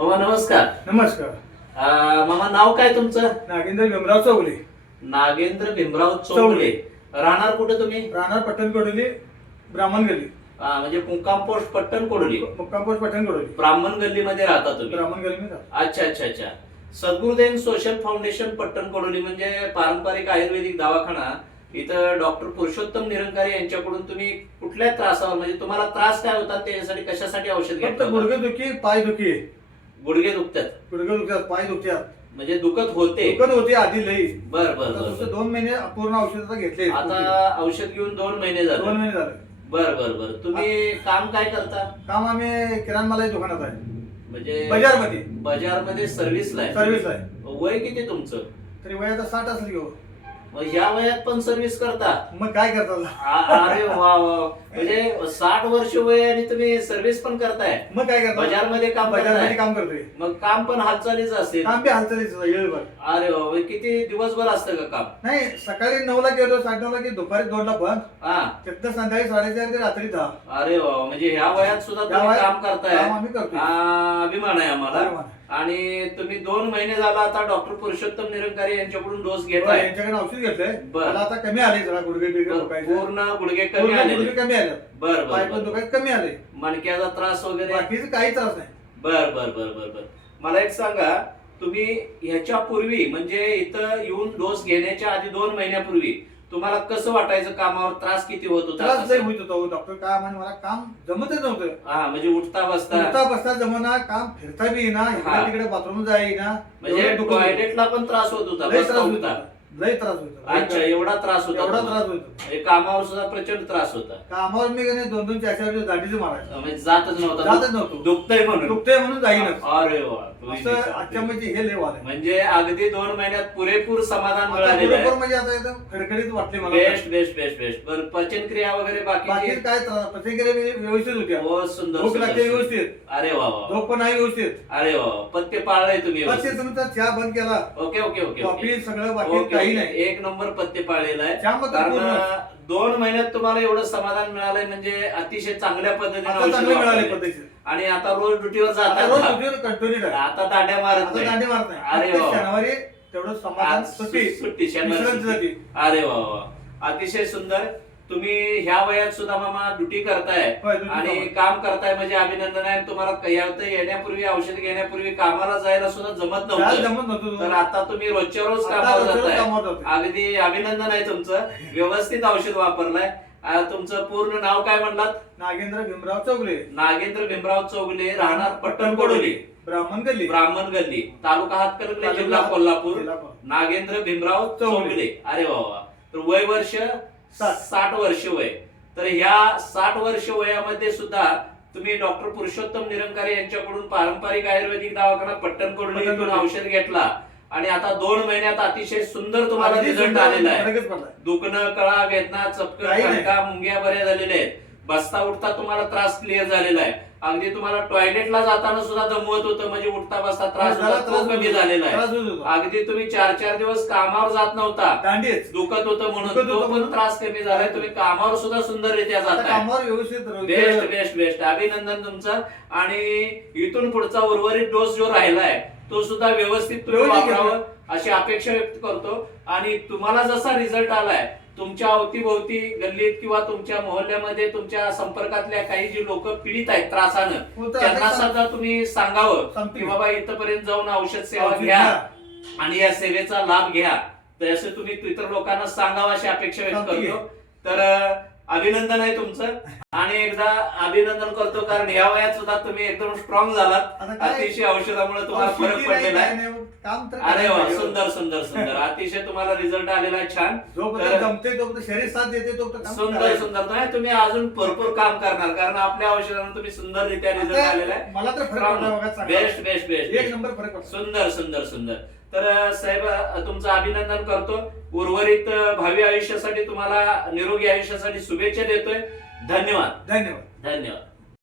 हो नमस्कार. नमस्कार. मामा नाव काय तुमचं? नागेंद्र भीमराव चौगले. नागेंद्र भीमराव चौगले. राहणार कुठे तुम्ही? राहणार पट्टण कोडोली, ब्राह्मण गल्ली. म्हणजे मुक्काम पोस्ट पट्टण कोडोली. मुक्काम पोस्ट पट्टण कोडोली. ब्राह्मण गल्लीमध्ये राहता तुम्ही? ब्राह्मण गल्ली मध्ये. अच्छा अच्छा अच्छा. सद्गुरुदेव सोशल फाउंडेशन पट्टण कोडोली म्हणजे पारंपरिक आयुर्वेदिक दवाखाना. इथं डॉक्टर पुरुषोत्तम निरंकारी यांच्याकडून तुम्ही कुठल्या त्रासावर म्हणजे तुम्हाला त्रास काय होतात त्याच्यासाठी कशासाठी औषध फक्त घेता? गुडघे दुखी, पाय दुखी. गुडघे दुखतात? गुडघे दुखतात, पाय दुखतात. म्हणजे दुखत होते? दुखत होती आधी लई. बर बर बर. 2 महिने पूर्ण औषध घेतले. आता औषध घेऊन 2 महिने झाले. 2 महिने झाले. बर बर बर. तुम्ही काम काय करता? काम आम्ही किराणा मालाच्या दुकानात आहे. म्हणजे बाजारमध्ये. बाजारमध्ये सर्व्हिसला आहे? सर्व्हिस आहे. वय किती तुमचं? तरी वय आता 60 असेल घेऊ. मग ह्या वयात पण सर्व्हिस करता? मग काय करतात? अरे वा वा. म्हणजे 60 वर्ष वय आणि तुम्ही सर्व्हिस पण करताय? मग काय करतात? बाजारमध्ये काम बाजारमध्ये करताय? काम करतोय. मग काम पण हालचालीच असेल? काम बी हालचालीच वेळेवर. अरे वा. म्हणजे किती दिवसभर असतं का काम? नाही, सकाळी 9 ला गेलो, 9:30 ला की दुपारी 2 ला बंद. हा. तिथं संध्याकाळी 4:30 ते रात्री 10. अरे वा. म्हणजे ह्या वयात सुद्धा या तुम्ही वयात काम करताय? काम आम्ही करतोय. अभिमान आहे आम्हाला. अभिमान. आणि तुम्ही 2 महिने झाला आता डॉक्टर पुरुषोत्तम निरंकारी यांच्याकडून डोस हो, घेताय? यांच्याकडे औषध घेतलंय. बरं. मला आता कमी आले, जरा गुडघे बिडघे दुखायचे. पूर्ण गुडघे कमी पूर्ण आले? गुडघे कमी आले. बर पाय बर पण बर. दुखायचे कमी आले. मणक्याचा त्रास वगैरे? बाकीचं काही त्रास नाही. बर बर बर बर बर. मला एक सांगा, तुम्ही ह्याच्या पूर्वी म्हणजे इथं येऊन डोस घेण्याच्या आधी 2 महिन्यापूर्वी तुम्हाला कसं वाटायचं? कामावर त्रास किती होत होता? त्रास लय होत होता. डॉक्टर काय म्हणे, मला काम जमतच नव्हतं. हा. म्हणजे उठता बसता? उठता बसता जमना, काम फिरता बी येईना, इकडे तिकडे बाथरूम जाय येईना. म्हणजे टॉयलेटला पण त्रास होत होता? लय बसता त्रास उठता? होता. लय त्रास होता. अच्छा, एवढा त्रास होता? एवढा त्रास होता. म्हणजे कामावर सुद्धा प्रचंड त्रास होता? कामावर मी 2-2, 4-4 दिवस दाढीच मारायचं. म्हणजे जातच नव्हता? जातच नव्हतं. दुखतंय म्हणून? दुखतंय म्हणून जाईनच. अरे वा. असं आजच्या म्हणजे हे लय वाद आहे. म्हणजे अगदी 2 महिन्यात पुरेपूर समाधान आता मिळालेलं आहे? बरोबर म्हणजे आता एकदम खडखडीत वाटले मला. Best best best best. बरं, पचन क्रिया वगैरे बाकी बाकी? काय त्रास, प्रतिक्रिया व्यवस्थित होत्या. हो, सुंदर भूक लागते सुंदर. व्यवस्थित. अरे वा वा. झोप पण आहे व्यवस्थित. अरे वा. पथ्य पाळलंय तुम्ही पथ्य व्यवस्थित? तुमचा चहा बंद केला, okay okay okay coffee okay. सगळं बाकी ओके, काही ओके. नाही. 1 नंबर पथ्य पाळलेला आहे. त्यामध्ये कारण पूर्ण. 2 महिन्यात तुम्हाला एवढं समाधान मिळालंय म्हणजे अतिशय चांगल्या पद्धतीने आता औषध चांगले मिळाले वापरले. पद्धतशीर. आणि आता रोज ड्युटीवर आता जातात रोज का? ड्युटीवर कंटिन्यू आहे. आता दांड्या मारत आता नाही? दांडी मारत नाही. अरे प्रत्येक वा. शनिवारी तेवढं समाधान आज सुट्टी. सुट्टी, शनिवारी विश्रांती सुट्टी. जाती. अरे वा वा. अतिशय सुंदर. तुम्ही ह्या वयात सुद्धा मामा ड्युटी करताय होय, duty आणि करतोय. काम करताय म्हणजे अभिनंदन आहे. तुम्हाला येण्यापूर्वी औषध घेण्यापूर्वी कामाला जायला सुद्धा जमत जायला नव्हतं, जमत नव्हतं. तर आता तुम्ही रोजच्या रोज आता कामावर रोजच्या रोज जाताय. कामावर जातोय. अगदी अभिनंदन आहे तुमचं. व्यवस्थित औषध वापरलाय. तुमचं पूर्ण नाव काय म्हणलात? नागेंद्र भीमराव चौगले. नागेंद्र भीमराव चौगले, राहणार पट्टण कोडोली, ब्राह्मण गल्ली, ब्राह्मण गल्ली, तालुका हातकणंगले, तालुका जिल्हा कोल्हापूर. जिल्हा कोल्हापूर. नागेंद्र भीमराव चौगले. अरे वा वा. तर वय वर्ष 60 वर्ष वय. तर ह्या 60 वर्ष वयामध्ये सुद्धा तुम्ही डॉक्टर पुरुषोत्तम निरंकारी यांच्याकडून पारंपरिक आयुर्वेदिक दवाखाना पट्टण कोडोलीतून औषध घेतला आणि आता 2 महिन्यात अतिशय सुंदर तुम्हाला अगदी रिझल्ट सुंदर आलेला आहे. फरकच पडलाय. दुखणं, कळा, वेदना, चपकन, काही नाही. खडका, मुंग्या बऱ्या झालेल्या आहेत. बसता उठता तुम्हाला त्रास क्लिअर झालेला आहे. अगदी तुम्हाला टॉयलेटला जाताना सुद्धा दमवत होतं म्हणजे उठता बसता त्रास जरा होता, तो कमी झालेला त्रास आहे. होत होता. अगदी तुम्ही 4-4 दिवस कामावर जात नव्हता, दांडीच. दुखत होतं म्हणून, दुखत होतं तो पण म्हणून. त्रास कमी झालाय. तुम्ही कामावर सुद्धा सुंदररित्या आता जाताय. कामावर व्यवस्थित बेस्ट बेस्ट बेस्ट. अभिनंदन तुमचं. आणि इथून पुढचा उर्वरित डोस जो राहिलाय तो सुद्धा व्यवस्थित तुम्ही व्यवस्थित वापरावं अशी अपेक्षा व्यक्त करतो. आणि तुम्हाला जसा रिझल्ट आलाय, तुमच्या अवतीभोवती गल्लीत किंवा तुमच्या मोहल्ल्यामध्ये तुमच्या संपर्कातल्या काही जी लोक पीडित आहेत त्रासानं, होतं. त्यांना आता सुद्धा तुम्ही सांगावं सांगतो. की बाबा इथपर्यंत जाऊन औषध सेवा औषध घ्या घ्या. आणि या सेवेचा लाभ घ्या. तर असं तुम्ही इतर लोकांना सांगावं अशी अपेक्षा व्यक्त सांगतो. करतो. तर अभिनंदन आहे तुमचं. आणि एकदा अभिनंदन करतो कारण ह्या वयात सुद्धा तुम्ही एकदम स्ट्रॉंग झालात. आता काय? अतिशय औषधामुळे तुम्हाला औषधी फरक नाही, पडलेला काय आहे. नाही, काम तर अरे वा. करायचं. सुंदर सुंदर सुंदर. अतिशय तुम्हाला रिझल्ट आलेला आहे. छान. जोपर्यंत तर जमते तोपर्यंत शरीर साथ देते तोपर्यंत काम सुंदर करायचं. सुंदर. नाही, तुम्ही अजून भरपूर काम करणार कारण आपल्या औषधानं तुम्ही सुंदररित्या रिझल्ट आता आलेला आहे. मला तर फरक पडला बघा चांगला. Best best best. एक नंबर फरक पडला. सुंदर सुंदर सुंदर. तर साहेब तुमचं अभिनंदन करतो. उर्वरित भावी आयुष्यासाठी तुम्हाला निरोगी आयुष्यासाठी शुभेच्छा देतोय. धन्यवाद धन्यवाद. धन्यवाद.